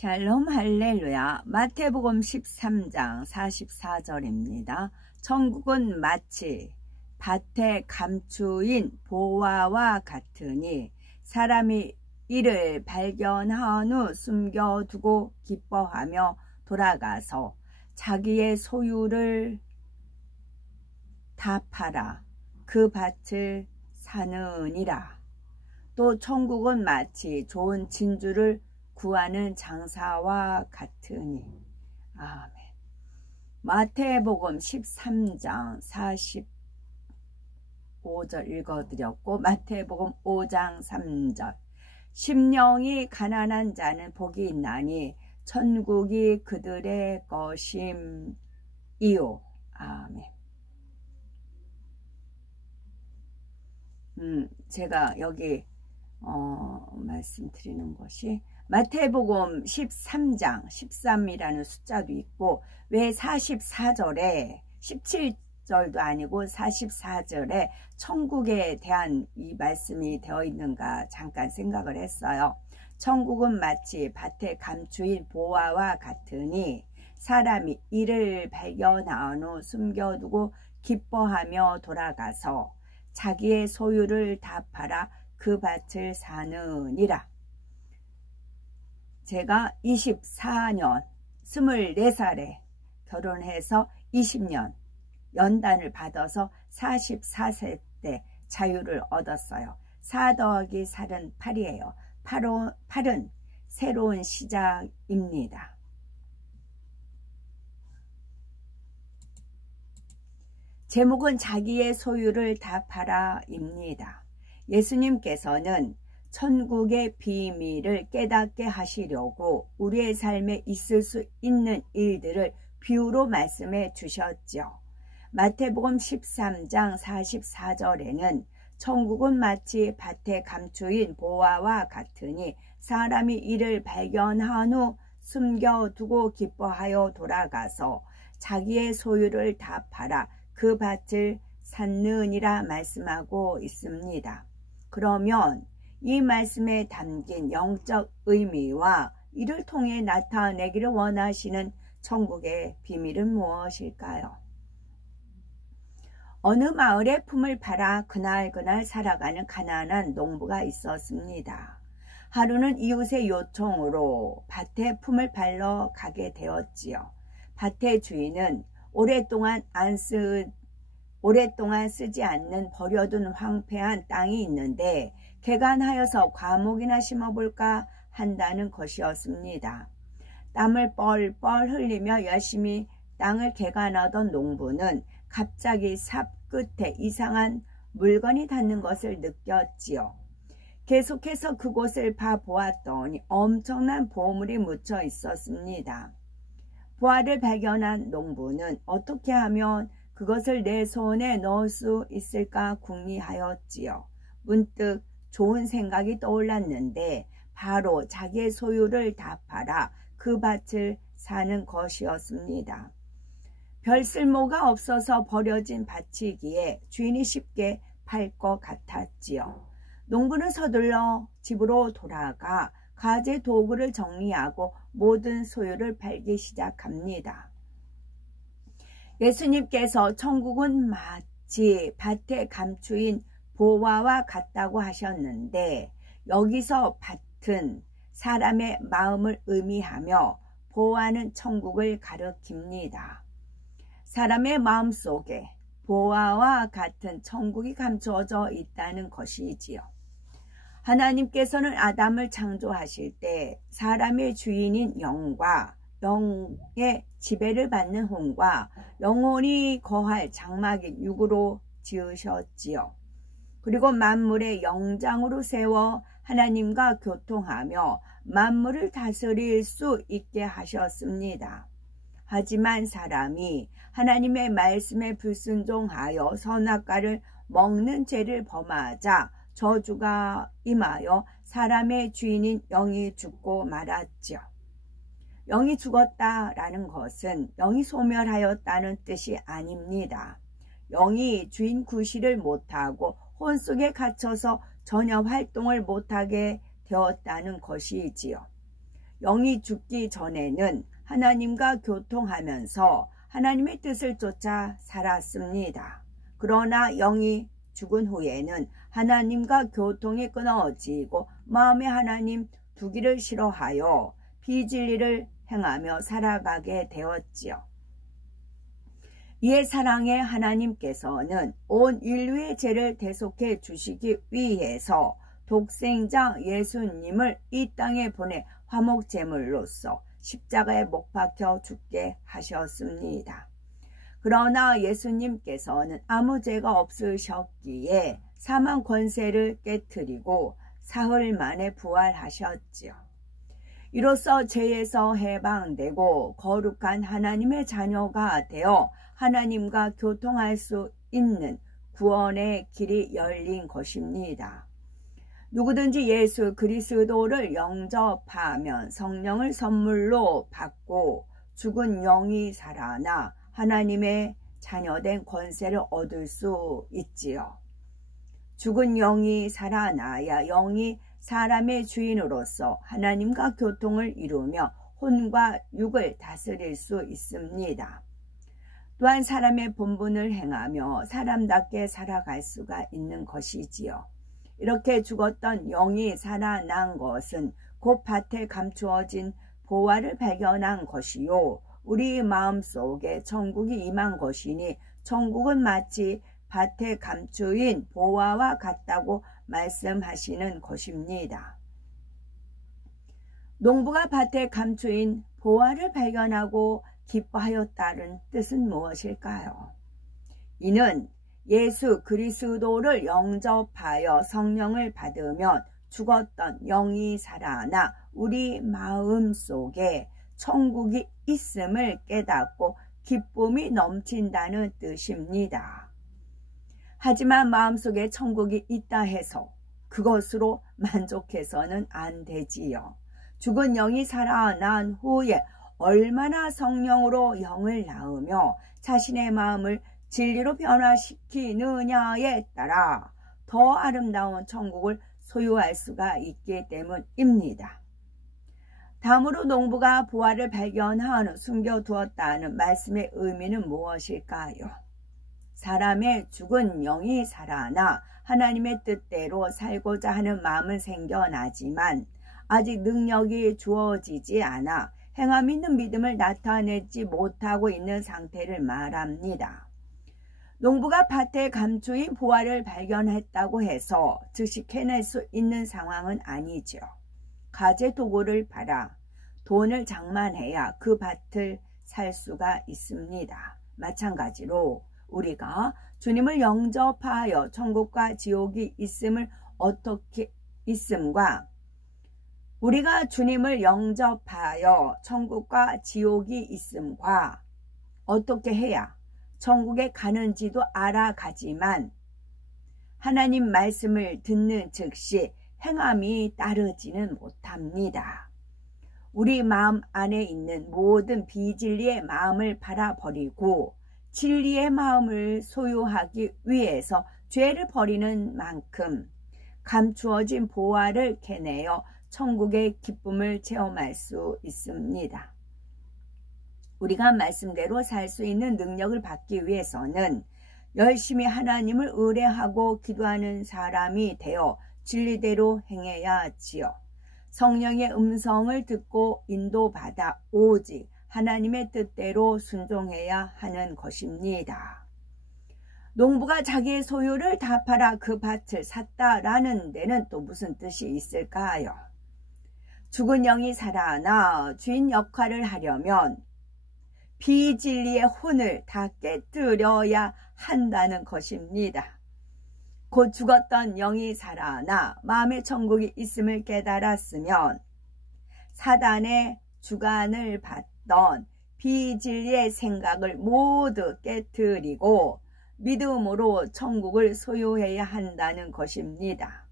샬롬 할렐루야. 마태복음 13장 44절입니다. 천국은 마치 밭에 감추인 보화와 같으니 사람이 이를 발견한 후 숨겨두고 기뻐하며 돌아가서 자기의 소유를 다 팔아 그 밭을 사느니라. 또 천국은 마치 좋은 진주를 구하는 장사와 같으니. 아멘. 마태복음 13장 45절 읽어드렸고, 마태복음 5장 3절. 심령이 가난한 자는 복이 있나니 천국이 그들의 것임이요. 아멘. 제가 여기 말씀드리는 것이 마태복음 13장 13이라는 숫자도 있고, 왜 44절에 17절도 아니고 44절에 천국에 대한 이 말씀이 되어 있는가 잠깐 생각을 했어요. 천국은 마치 밭에 감추인 보화와 같으니 사람이 이를 발견한 후 숨겨두고 기뻐하며 돌아가서 자기의 소유를 다 팔아 그 밭을 사느니라. 제가 24년 24살에 결혼해서 20년 연단을 받아서 44세 때 자유를 얻었어요. 4 더하기 4는 8이에요. 8은 새로운 시작입니다. 제목은 자기의 소유를 다 팔아입니다. 예수님께서는 천국의 비밀을 깨닫게 하시려고 우리의 삶에 있을 수 있는 일들을 비유로 말씀해 주셨죠. 마태복음 13장 44절에는 천국은 마치 밭에 감추인 보화와 같으니 사람이 이를 발견한 후 숨겨두고 기뻐하여 돌아가서 자기의 소유를 다 팔아 그 밭을 샀느니라 말씀하고 있습니다. 그러면 이 말씀에 담긴 영적 의미와 이를 통해 나타내기를 원하시는 천국의 비밀은 무엇일까요? 어느 마을에 품을 팔아 그날 살아가는 가난한 농부가 있었습니다. 하루는 이웃의 요청으로 밭에 품을 팔러 가게 되었지요. 밭의 주인은 오랫동안 쓰지 않는 버려둔 황폐한 땅이 있는데 개간하여서 과목이나 심어볼까 한다는 것이었습니다. 땀을 뻘뻘 흘리며 열심히 땅을 개간하던 농부는 갑자기 삽 끝에 이상한 물건이 닿는 것을 느꼈지요. 계속해서 그곳을 봐보았더니 엄청난 보물이 묻혀 있었습니다. 보화를 발견한 농부는 어떻게 하면 그것을 내 손에 넣을 수 있을까 궁리하였지요. 문득 좋은 생각이 떠올랐는데 바로 자기의 소유를 다 팔아 그 밭을 사는 것이었습니다. 별 쓸모가 없어서 버려진 밭이기에 주인이 쉽게 팔 것 같았지요. 농부는 서둘러 집으로 돌아가 가재 도구를 정리하고 모든 소유를 팔기 시작합니다. 예수님께서 천국은 마치 밭에 감추인 보화와 같다고 하셨는데 여기서 밭은 사람의 마음을 의미하며 보화는 천국을 가리킵니다. 사람의 마음속에 보화와 같은 천국이 감추어져 있다는 것이지요. 하나님께서는 아담을 창조하실 때 사람의 주인인 영과 영의 지배를 받는 혼과 영혼이 거할 장막인 육으로 지으셨지요. 그리고 만물의 영장으로 세워 하나님과 교통하며 만물을 다스릴 수 있게 하셨습니다. 하지만 사람이 하나님의 말씀에 불순종하여 선악과를 먹는 죄를 범하자 저주가 임하여 사람의 주인인 영이 죽고 말았지요. 영이 죽었다라는 것은 영이 소멸하였다는 뜻이 아닙니다. 영이 주인 구실을 못하고 혼 속에 갇혀서 전혀 활동을 못하게 되었다는 것이지요. 영이 죽기 전에는 하나님과 교통하면서 하나님의 뜻을 쫓아 살았습니다. 그러나 영이 죽은 후에는 하나님과 교통이 끊어지고 마음에 하나님 두기를 싫어하여 비진리를 행하며 살아가게 되었지요. 이에 사랑의 하나님께서는 온 인류의 죄를 대속해 주시기 위해서 독생자 예수님을 이 땅에 보내 화목제물로서 십자가에 못 박혀 죽게 하셨습니다. 그러나 예수님께서는 아무 죄가 없으셨기에 사망 권세를 깨트리고 사흘 만에 부활하셨지요. 이로써 죄에서 해방되고 거룩한 하나님의 자녀가 되어 하나님과 교통할 수 있는 구원의 길이 열린 것입니다. 누구든지 예수 그리스도를 영접하면 성령을 선물로 받고 죽은 영이 살아나 하나님의 자녀된 권세를 얻을 수 있지요. 죽은 영이 살아나야 영이 사람의 주인으로서 하나님과 교통을 이루며 혼과 육을 다스릴 수 있습니다. 또한 사람의 본분을 행하며 사람답게 살아갈 수가 있는 것이지요. 이렇게 죽었던 영이 살아난 것은 곧 밭에 감추어진 보화를 발견한 것이요, 우리 마음속에 천국이 임한 것이니 천국은 마치 밭에 감추인 보화와 같다고 말씀하시는 것입니다. 농부가 밭에 감추인 보화를 발견하고 기뻐하였다는 뜻은 무엇일까요? 이는 예수 그리스도를 영접하여 성령을 받으면 죽었던 영이 살아나 우리 마음 속에 천국이 있음을 깨닫고 기쁨이 넘친다는 뜻입니다. 하지만 마음속에 천국이 있다 해서 그것으로 만족해서는 안 되지요. 죽은 영이 살아난 후에 얼마나 성령으로 영을 낳으며 자신의 마음을 진리로 변화시키느냐에 따라 더 아름다운 천국을 소유할 수가 있기 때문입니다. 다음으로 농부가 보화를 발견한 숨겨두었다는 말씀의 의미는 무엇일까요? 사람의 죽은 영이 살아나 하나님의 뜻대로 살고자 하는 마음은 생겨나지만 아직 능력이 주어지지 않아 행함 있는 믿음을 나타내지 못하고 있는 상태를 말합니다. 농부가 밭에 감추인 보화를 발견했다고 해서 즉시 캐낼 수 있는 상황은 아니죠. 가재 도구를 팔아 돈을 장만해야 그 밭을 살 수가 있습니다. 마찬가지로 우리가 주님을 영접하여 천국과 지옥이 우리가 주님을 영접하여 천국과 지옥이 있음과 어떻게 해야 천국에 가는지도 알아가지만 하나님 말씀을 듣는 즉시 행함이 따르지는 못합니다. 우리 마음 안에 있는 모든 비진리의 마음을 바라버리고 진리의 마음을 소유하기 위해서 죄를 버리는 만큼 감추어진 보화를 캐내어 천국의 기쁨을 체험할 수 있습니다. 우리가 말씀대로 살 수 있는 능력을 받기 위해서는 열심히 하나님을 의뢰하고 기도하는 사람이 되어 진리대로 행해야 하지요. 성령의 음성을 듣고 인도받아 오직 하나님의 뜻대로 순종해야 하는 것입니다. 농부가 자기의 소유를 다 팔아 그 밭을 샀다라는 데는 또 무슨 뜻이 있을까요? 죽은 영이 살아나 주인 역할을 하려면 비진리의 혼을 다 깨뜨려야 한다는 것입니다. 곧 죽었던 영이 살아나 마음의 천국이 있음을 깨달았으면 사단의 주관을 받던 비진리의 생각을 모두 깨뜨리고 믿음으로 천국을 소유해야 한다는 것입니다.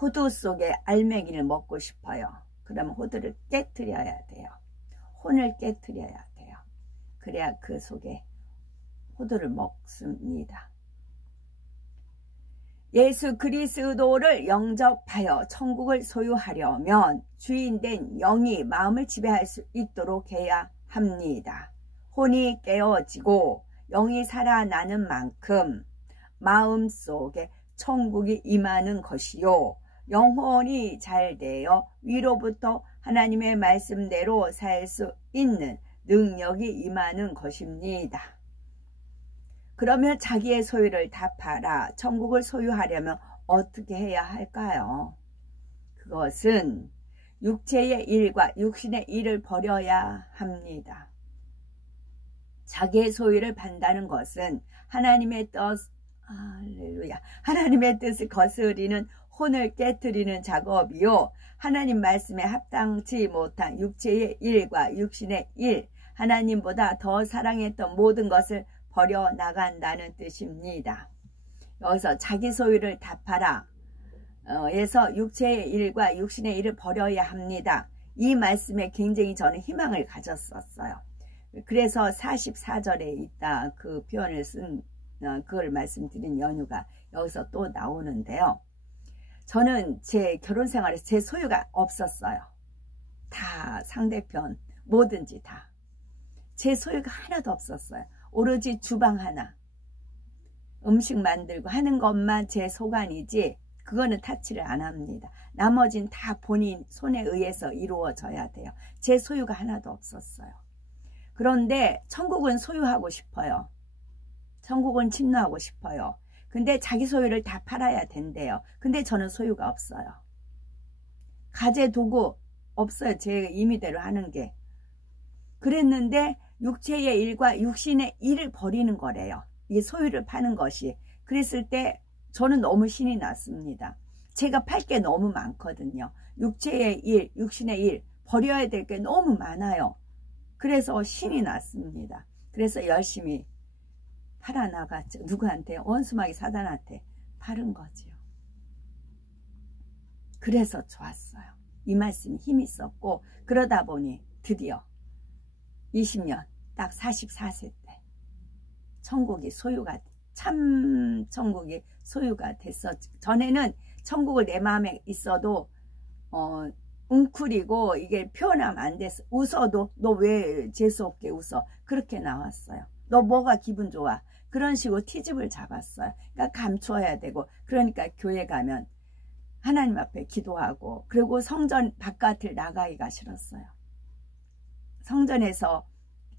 호두 속에 알맹이를 먹고 싶어요. 그러면 호두를 깨뜨려야 돼요. 혼을 깨뜨려야 돼요. 그래야 그 속에 호두를 먹습니다. 예수 그리스도를 영접하여 천국을 소유하려면 주인된 영이 마음을 지배할 수 있도록 해야 합니다. 혼이 깨어지고 영이 살아나는 만큼 마음속에 천국이 임하는 것이요, 영혼이 잘 되어 위로부터 하나님의 말씀대로 살 수 있는 능력이 임하는 것입니다. 그러면 자기의 소유를 다 팔아 천국을 소유하려면 어떻게 해야 할까요? 그것은 육체의 일과 육신의 일을 버려야 합니다. 자기의 소유를 판다는 것은 하나님의 뜻을 거스리는 혼을 깨트리는 작업이요, 하나님 말씀에 합당치 못한 육체의 일과 육신의 일, 하나님보다 더 사랑했던 모든 것을 버려나간다는 뜻입니다. 여기서 자기 소유를 다 팔아 에서 육체의 일과 육신의 일을 버려야 합니다. 이 말씀에 굉장히 저는 희망을 가졌었어요. 그래서 44절에 있다 그 표현을 쓴 그걸 말씀드린 연유가 여기서 또 나오는데요. 저는 제 결혼 생활에서 제 소유가 없었어요. 다 상대편 뭐든지 다 제 소유가 하나도 없었어요. 오로지 주방 하나, 음식 만들고 하는 것만 제 소관이지 그거는 타치를 안 합니다. 나머지는 다 본인 손에 의해서 이루어져야 돼요. 제 소유가 하나도 없었어요. 그런데 천국은 소유하고 싶어요. 천국은 침노하고 싶어요. 근데 자기 소유를 다 팔아야 된대요. 근데 저는 소유가 없어요. 가재 도구 없어요. 제 임의대로 하는 게. 그랬는데 육체의 일과 육신의 일을 버리는 거래요. 이 소유를 파는 것이. 그랬을 때 저는 너무 신이 났습니다. 제가 팔 게 너무 많거든요. 육체의 일, 육신의 일 버려야 될 게 너무 많아요. 그래서 신이 났습니다. 그래서 열심히 팔아나갔죠. 누구한테? 원수마귀 사단한테 팔은 거지요. 그래서 좋았어요. 이 말씀이 힘이 있었고, 그러다 보니 드디어 20년 딱 44세 때 천국이 소유가, 참 천국이 소유가 됐었죠. 전에는 천국을 내 마음에 있어도 웅크리고 이게 표현하면 안 됐어. 웃어도 너 왜 재수없게 웃어? 그렇게 나왔어요. 너 뭐가 기분 좋아? 그런 식으로 트집을 잡았어요. 그러니까 감춰야 되고, 그러니까 교회 가면 하나님 앞에 기도하고, 그리고 성전 바깥을 나가기가 싫었어요. 성전에서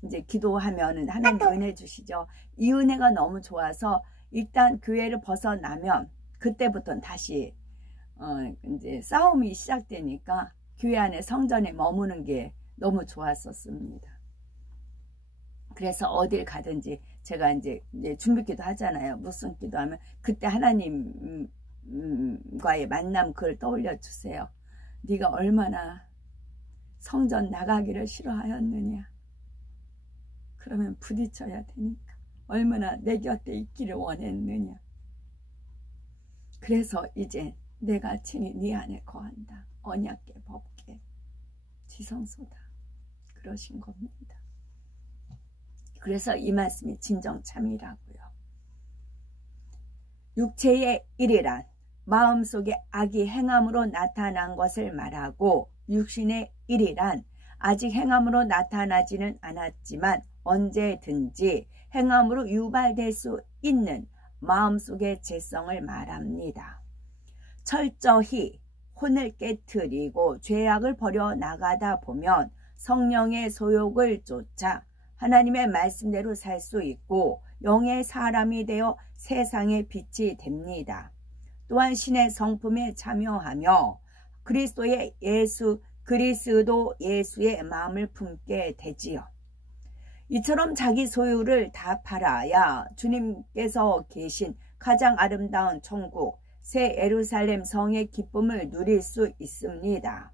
이제 기도하면은 하나님 은혜 주시죠. 이 은혜가 너무 좋아서 일단 교회를 벗어나면 그때부터는 다시 이제 싸움이 시작되니까 교회 안에 성전에 머무는 게 너무 좋았었습니다. 그래서 어딜 가든지 제가 이제 준비기도 하잖아요. 무슨 기도하면 그때 하나님과의 만남 그걸 떠올려 주세요. 네가 얼마나 성전 나가기를 싫어하였느냐. 그러면 부딪혀야 되니까. 얼마나 내 곁에 있기를 원했느냐. 그래서 이제 내가 친히 네 안에 거한다. 언약계 법계 지성소다. 그러신 겁니다. 그래서 이 말씀이 진정참이라고요. 육체의 일이란 마음속에 악이 행함으로 나타난 것을 말하고, 육신의 일이란 아직 행함으로 나타나지는 않았지만 언제든지 행함으로 유발될 수 있는 마음속의 죄성을 말합니다. 철저히 혼을 깨트리고 죄악을 버려나가다 보면 성령의 소욕을 쫓아 하나님의 말씀대로 살 수 있고 영의 사람이 되어 세상의 빛이 됩니다. 또한 신의 성품에 참여하며 그리스도의 그리스도 예수의 마음을 품게 되지요. 이처럼 자기 소유를 다 팔아야 주님께서 계신 가장 아름다운 천국, 새 예루살렘 성의 기쁨을 누릴 수 있습니다.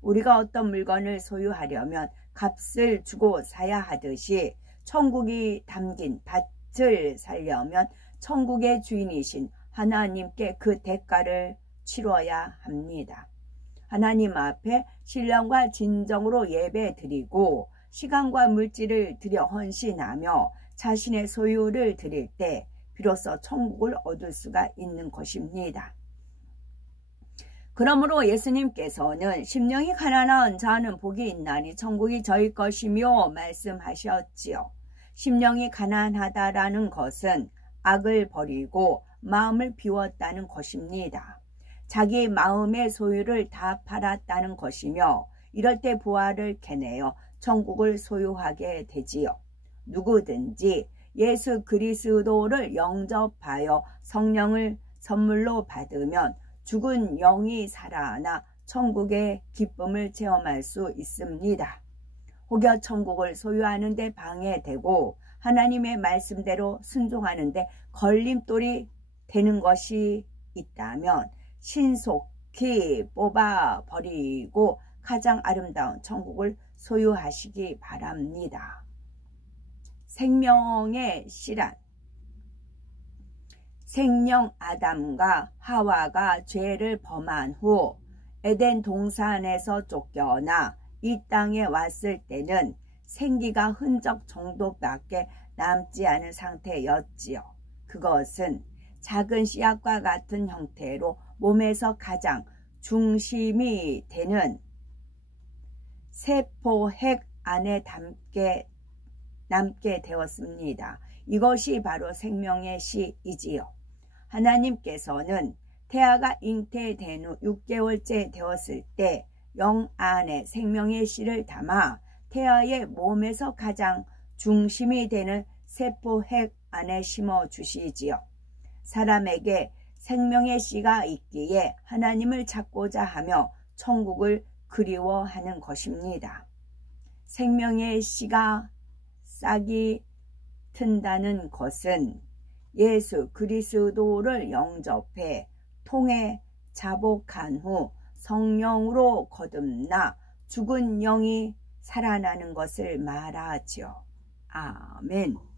우리가 어떤 물건을 소유하려면 값을 주고 사야 하듯이 천국이 담긴 밭을 살려면 천국의 주인이신 하나님께 그 대가를 치러야 합니다. 하나님 앞에 신령과 진정으로 예배 드리고 시간과 물질을 들여 헌신하며 자신의 소유를 드릴 때 비로소 천국을 얻을 수가 있는 것입니다. 그러므로 예수님께서는 심령이 가난한 자는 복이 있나니 천국이 저희 것이며 말씀하셨지요. 심령이 가난하다라는 것은 악을 버리고 마음을 비웠다는 것입니다. 자기 마음의 소유를 다 팔았다는 것이며 이럴 때 부활을 캐내어 천국을 소유하게 되지요. 누구든지 예수 그리스도를 영접하여 성령을 선물로 받으면 죽은 영이 살아나 천국의 기쁨을 체험할 수 있습니다. 혹여 천국을 소유하는 데 방해되고 하나님의 말씀대로 순종하는 데 걸림돌이 되는 것이 있다면 신속히 뽑아버리고 가장 아름다운 천국을 소유하시기 바랍니다. 생명의 씨란 생명 아담과 하와가 죄를 범한 후 에덴 동산에서 쫓겨나 이 땅에 왔을 때는 생기가 흔적 정도밖에 남지 않은 상태였지요. 그것은 작은 씨앗과 같은 형태로 몸에서 가장 중심이 되는 세포핵 안에 남게 되었습니다. 이것이 바로 생명의 씨이지요. 하나님께서는 태아가 잉태된 후 6개월째 되었을 때 영 안에 생명의 씨를 담아 태아의 몸에서 가장 중심이 되는 세포핵 안에 심어 주시지요. 사람에게 생명의 씨가 있기에 하나님을 찾고자 하며 천국을 그리워하는 것입니다. 생명의 씨가 싹이 튼다는 것은 예수 그리스도를 영접해 통에 자복한 후 성령으로 거듭나 죽은 영이 살아나는 것을 말하지요. 아멘.